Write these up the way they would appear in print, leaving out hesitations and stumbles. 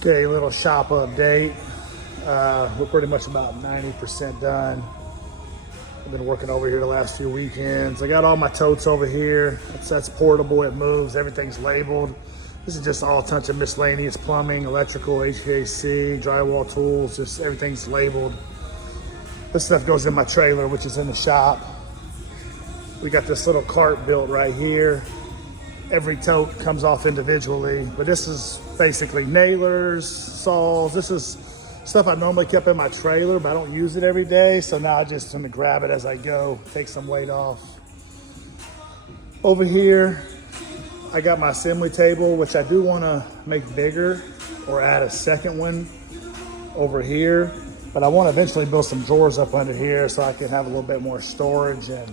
Okay, little shop update. We're pretty much about 90% done. I've been working over here the last few weekends. I got all my totes over here. That's portable, it moves, everything's labeled. This is just all a bunch of miscellaneous plumbing, electrical, HVAC, drywall tools, just everything's labeled. This stuff goes in my trailer, which is in the shop. We got this little cart built right here. Every tote comes off individually, but this is basically nailers, saws. This is stuff I normally kept in my trailer, but I don't use it every day. So now I just gonna grab it as I go, take some weight off. Over here, I got my assembly table, which I do wanna make bigger or add a second one over here. But I wanna eventually build some drawers up under here so I can have a little bit more storage. And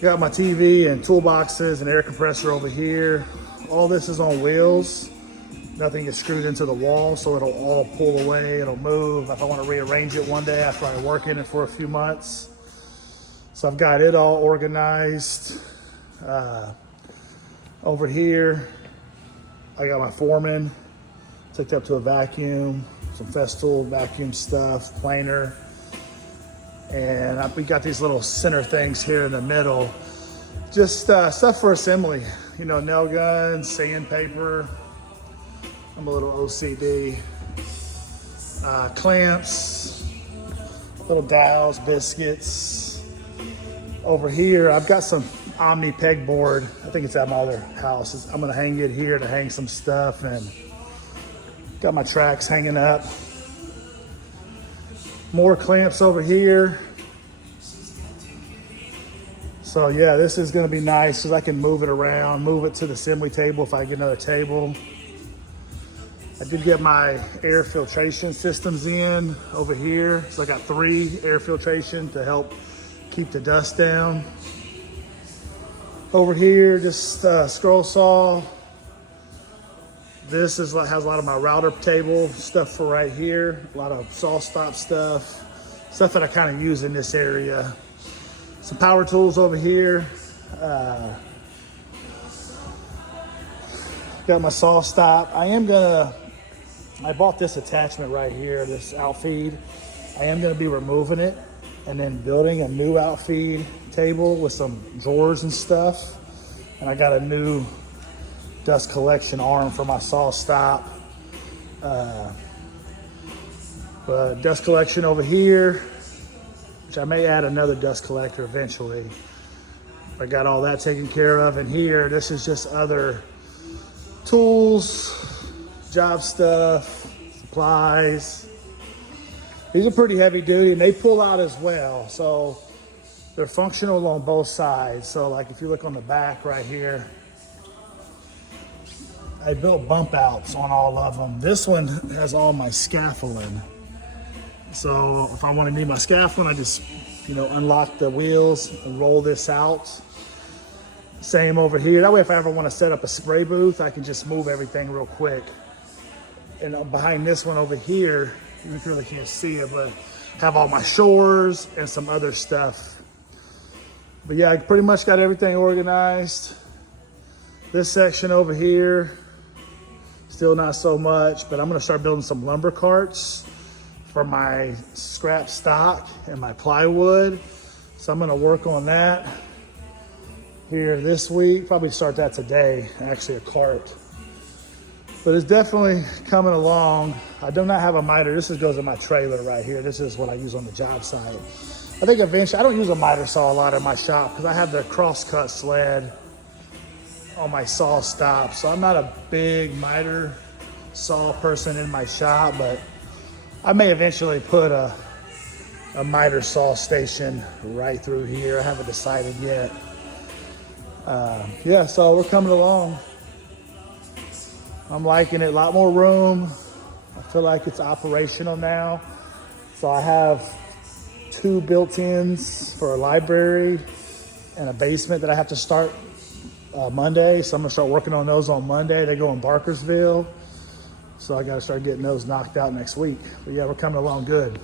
got my TV and toolboxes and air compressor over here. All this is on wheels. Nothing is screwed into the wall, so it'll all pull away, it'll move if I want to rearrange it one day after I work in it for a few months. So I've got it all organized. Over here, I got my Foreman, hooked up to a vacuum, some Festool vacuum stuff, planer. And we got these little center things here in the middle. Just stuff for assembly. You know, nail guns, sandpaper. I'm a little OCD. Clamps, little dowels, biscuits. Over here, I've got some Omni pegboard. I think it's at my other house. I'm gonna hang it here to hang some stuff, and got my tracks hanging up. More clamps over here. So yeah, this is gonna be nice because I can move it around, move it to the assembly table if I get another table. I did get my air filtration systems in over here. So I got 3 air filtration to help keep the dust down. Over here, just scroll saw. This has a lot of my router table stuff for right here. A lot of saw stop stuff that I kind of use in this area. Some power tools over here. Got my saw stop. I bought this attachment right here, this outfeed. I am gonna be removing it and then building a new outfeed table with some drawers and stuff. And I got a new dust collection arm for my saw stop. But dust collection over here, which I may add another dust collector eventually. I got all that taken care of. And here, this is just other tools, job stuff, supplies. These are pretty heavy duty and they pull out as well. So they're functional on both sides. So like if you look on the back right here, I built bump outs on all of them. This one has all my scaffolding. So if I want to need my scaffolding, I just, unlock the wheels and roll this out. Same over here. That way, if I ever want to set up a spray booth, I can just move everything real quick. And behind this one over here, you really can't see it, but have all my shores and some other stuff. But yeah, I pretty much got everything organized. This section over here, still not so much, but I'm gonna start building some lumber carts for my scrap stock and my plywood. So I'm gonna work on that here this week. Probably start that today, actually a cart. But it's definitely coming along. I do not have a miter. This goes in my trailer right here. This is what I use on the job site. I think eventually, I don't use a miter saw a lot in my shop because I have the crosscut sled on my saw stop. So I'm not a big miter saw person in my shop, but I may eventually put a miter saw station right through here. I haven't decided yet. Yeah, so we're coming along. I'm liking it, a lot more room. I feel like it's operational now. So I have 2 built-ins for a library and a basement that I have to start Monday. So I'm gonna start working on those on Monday. They go in Barkersville. So I gotta start getting those knocked out next week. But yeah, we're coming along good.